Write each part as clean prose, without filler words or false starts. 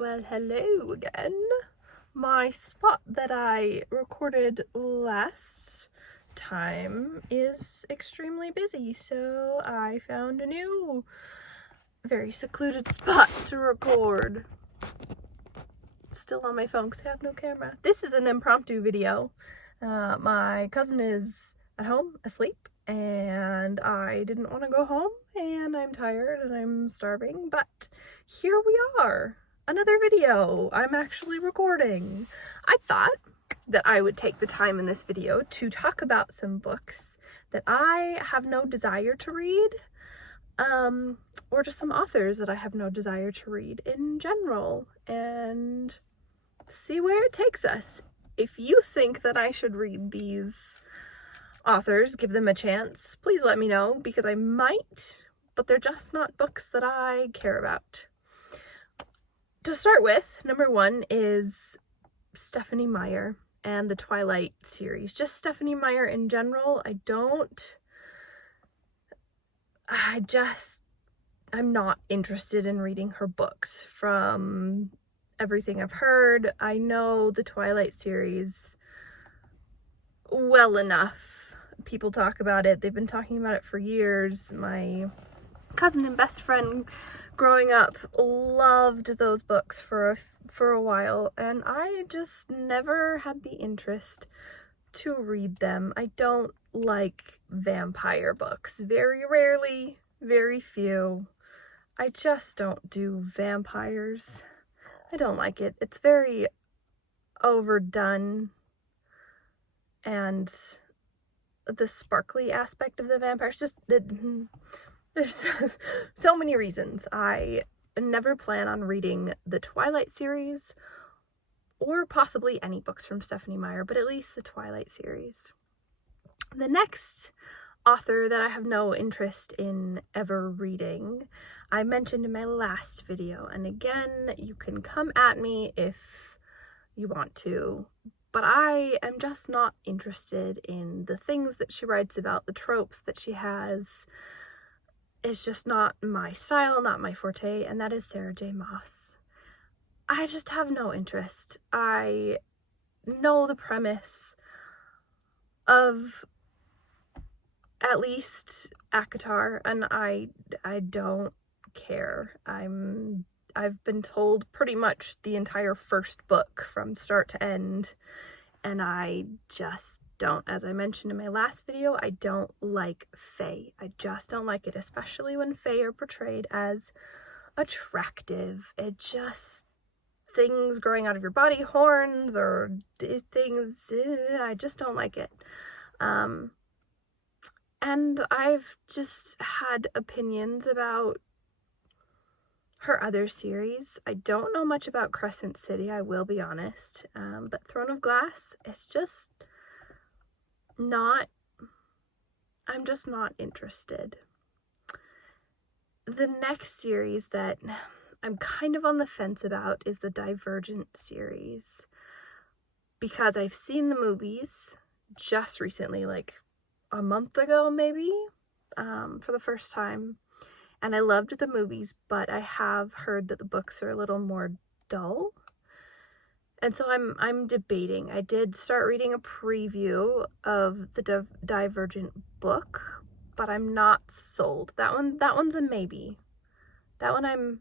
Well, hello again. My spot that I recorded last time is extremely busy, so I found a new, very secluded spot to record. Still on my phone because I have no camera. This is an impromptu video. My cousin is at home asleep, and I didn't want to go home, and I'm tired and I'm starving, but here we are. Another video I'm actually recording. I thought that I would take the time in this video to talk about some books that I have no desire to read, or just some authors that I have no desire to read in general, and see where it takes us. If you think that I should read these authors, give them a chance, please let me know, because I might, but they're just not books that I care about. To start with, number one is Stephenie Meyer and the Twilight series. Just Stephenie Meyer in general. I'm not interested in reading her books. From everything I've heard, I know the Twilight series well enough. People talk about it. They've been talking about it for years. My cousin and best friend growing up loved those books for a while, and I just never had the interest to read them. I don't like vampire books. Very rarely, very few. I just don't do vampires. I don't like it. It's very overdone, and the sparkly aspect of the vampires just there's so many reasons. I never plan on reading the Twilight series, or possibly any books from Stephenie Meyer, but at least the Twilight series. The next author that I have no interest in ever reading, I mentioned in my last video, and again, you can come at me if you want to, but I am just not interested in the things that she writes about, the tropes that she has. It's just not my style, not my forte, and that is Sarah J. Maas. I just have no interest. I know the premise of at least ACOTAR, and I don't care. I've been told pretty much the entire first book from start to end, and I just don't. As I mentioned in my last video, I don't like fae. I just don't like it, especially when fae are portrayed as attractive. It just, things growing out of your body, horns or things, I just don't like it. And I've just had opinions about her other series. I don't know much about Crescent City, I will be honest, but Throne of Glass, it's just not, I'm just not interested. The next series that I'm kind of on the fence about is the Divergent series, because I've seen the movies just recently, like a month ago maybe, for the first time, and I loved the movies, but I have heard that the books are a little more dull. And so I'm debating. I did start reading a preview of the Divergent book, but I'm not sold. That one's a maybe. That one I'm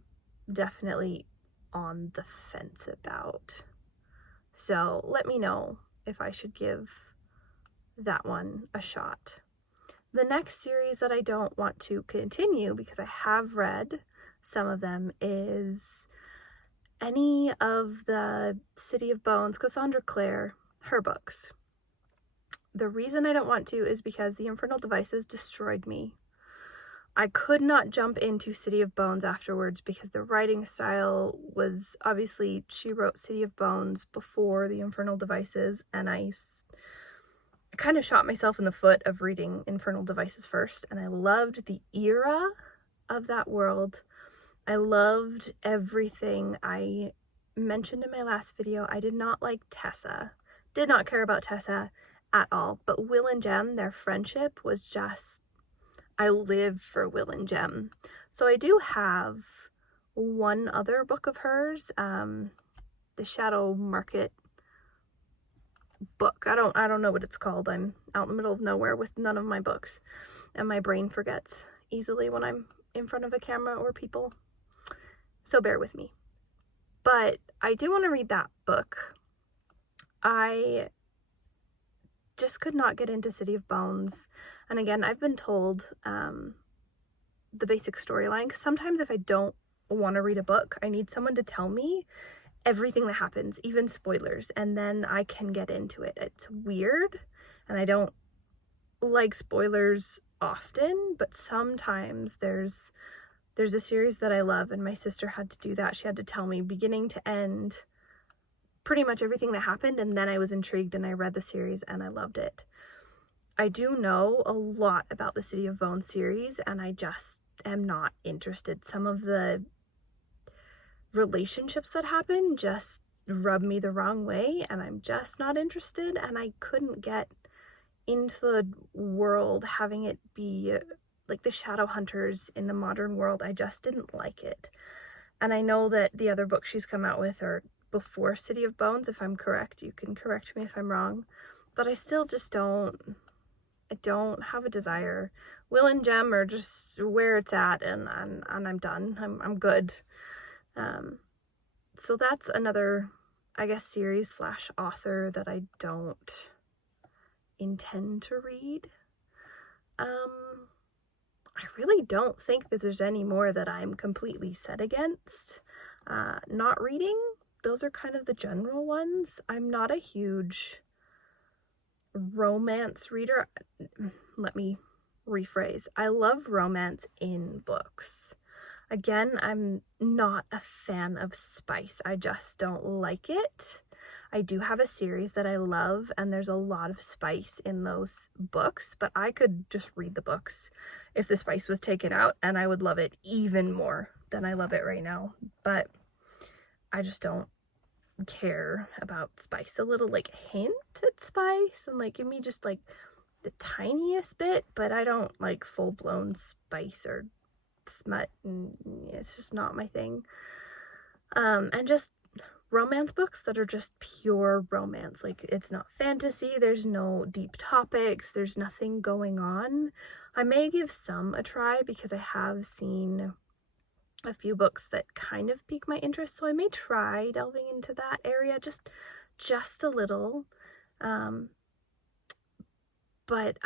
definitely on the fence about. So let me know if I should give that one a shot. The next series that I don't want to continue, because I have read some of them, is any of the City of Bones, Cassandra Clare, her books. The reason I don't want to is because The Infernal Devices destroyed me. I could not jump into City of Bones afterwards because the writing style was, obviously she wrote City of Bones before The Infernal Devices, and I kind of shot myself in the foot of reading Infernal Devices first, and I loved the era of that world. I loved everything. I mentioned in my last video, I did not like Tessa. Did not care about Tessa at all. But Will and Jem, their friendship was just, I live for Will and Jem. So I do have one other book of hers, the Shadow Market book. I don't know what it's called. I'm out in the middle of nowhere with none of my books, and my brain forgets easily when I'm in front of a camera or people. So bear with me. But I do want to read that book. I just could not get into City of Bones. And again, I've been told the basic storyline, because sometimes if I don't want to read a book, I need someone to tell me everything that happens, even spoilers, and then I can get into it. It's weird, and I don't like spoilers often, but sometimes there's a series that I love, and my sister had to do that. She had to tell me beginning to end pretty much everything that happened, and then I was intrigued and I read the series and I loved it. I do know a lot about the City of Bones series, and I just am not interested. Some of the relationships that happen just rub me the wrong way, and I'm just not interested, and I couldn't get into the world having it be like the shadow hunters in the modern world. I just didn't like it. And I know that the other books she's come out with are before City of Bones, if I'm correct. You can correct me if I'm wrong, but I still just don't have a desire. Will and Gem are just where it's at, and I'm done. I'm good. So that's another, I guess, series / author that I don't intend to read. I really don't think that there's any more that I'm completely set against not reading. Those are kind of the general ones. I'm not a huge romance reader. Let me rephrase. I love romance in books. Again, I'm not a fan of spice. I just don't like it. I do have a series that I love, and there's a lot of spice in those books, but I could just read the books if the spice was taken out, and I would love it even more than I love it right now. But I just don't care about spice. A little like hint at spice, and like give me just like the tiniest bit, but I don't like full-blown spice or smut, and it's just not my thing. And just romance books that are just pure romance. Like, it's not fantasy, there's no deep topics, there's nothing going on. I may give some a try because I have seen a few books that kind of pique my interest, so I may try delving into that area just a little. But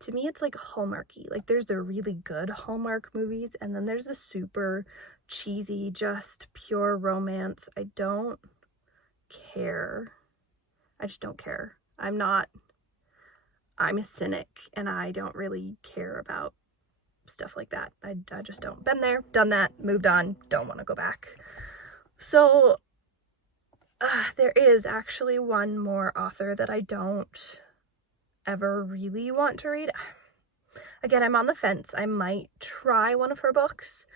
to me, it's like Hallmarky. Like, there's the really good Hallmark movies, and then there's the super cheesy, just pure romance. I don't care. I just don't care. I'm a cynic, and I don't really care about stuff like that. I just don't. Been there, done that, moved on, don't want to go back. So, there is actually one more author that I don't ever really want to read. Again, I'm on the fence. I might try one of her books,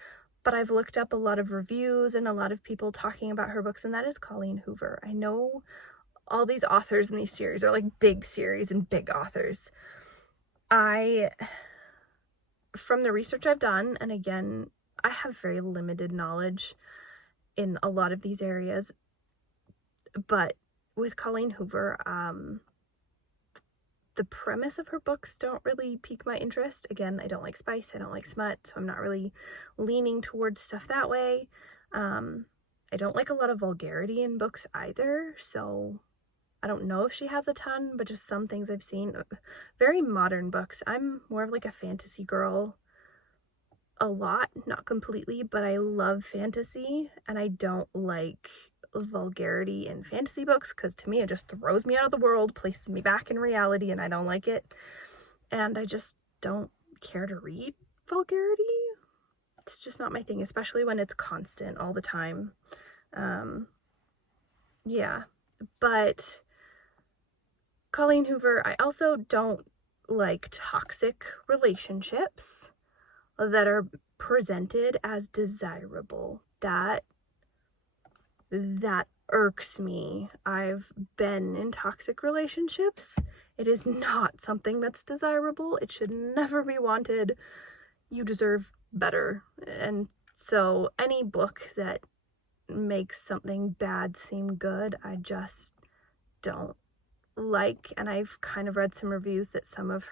but I've looked up a lot of reviews and a lot of people talking about her books, and that is Colleen Hoover. I know all these authors in these series are like big series and big authors. From the research I've done, and again, I have very limited knowledge in a lot of these areas, but with Colleen Hoover, the premise of her books don't really pique my interest. Again, I don't like spice, I don't like smut, so I'm not really leaning towards stuff that way. I don't like a lot of vulgarity in books either, so I don't know if she has a ton, but just some things I've seen. Very modern books. I'm more of like a fantasy girl a lot, not completely, but I love fantasy, and I don't like vulgarity in fantasy books, because to me it just throws me out of the world, places me back in reality, and I don't like it. And I just don't care to read vulgarity. It's just not my thing, especially when it's constant all the time. Yeah, but Colleen Hoover, I also don't like toxic relationships that are presented as desirable. That irks me. I've been in toxic relationships. It is not something that's desirable. It should never be wanted. You deserve better. And So any book that makes something bad seem good, I just don't like. And I've kind of read some reviews that some of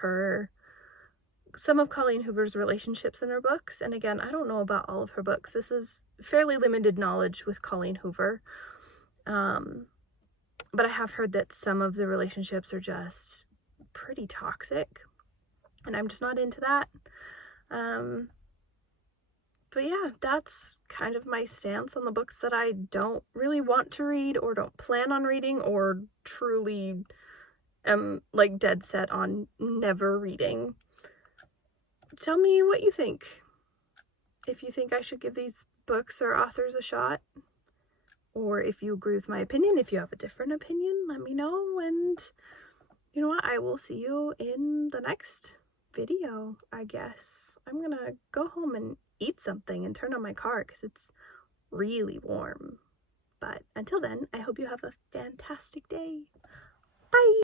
Colleen Hoover's relationships in her books, and again, I don't know about all of her books. This is fairly limited knowledge with Colleen Hoover. But I have heard that some of the relationships are just pretty toxic, and I'm just not into that. But yeah, that's kind of my stance on the books that I don't really want to read or don't plan on reading or truly am like dead set on never reading. Tell me what you think. If you think I should give these books or authors a shot, or if you agree with my opinion. If you have a different opinion, let me know, and you know what, I will see you in the next video, I guess. I'm gonna go home and eat something and turn on my car because it's really warm. But until then, I hope you have a fantastic day. Bye!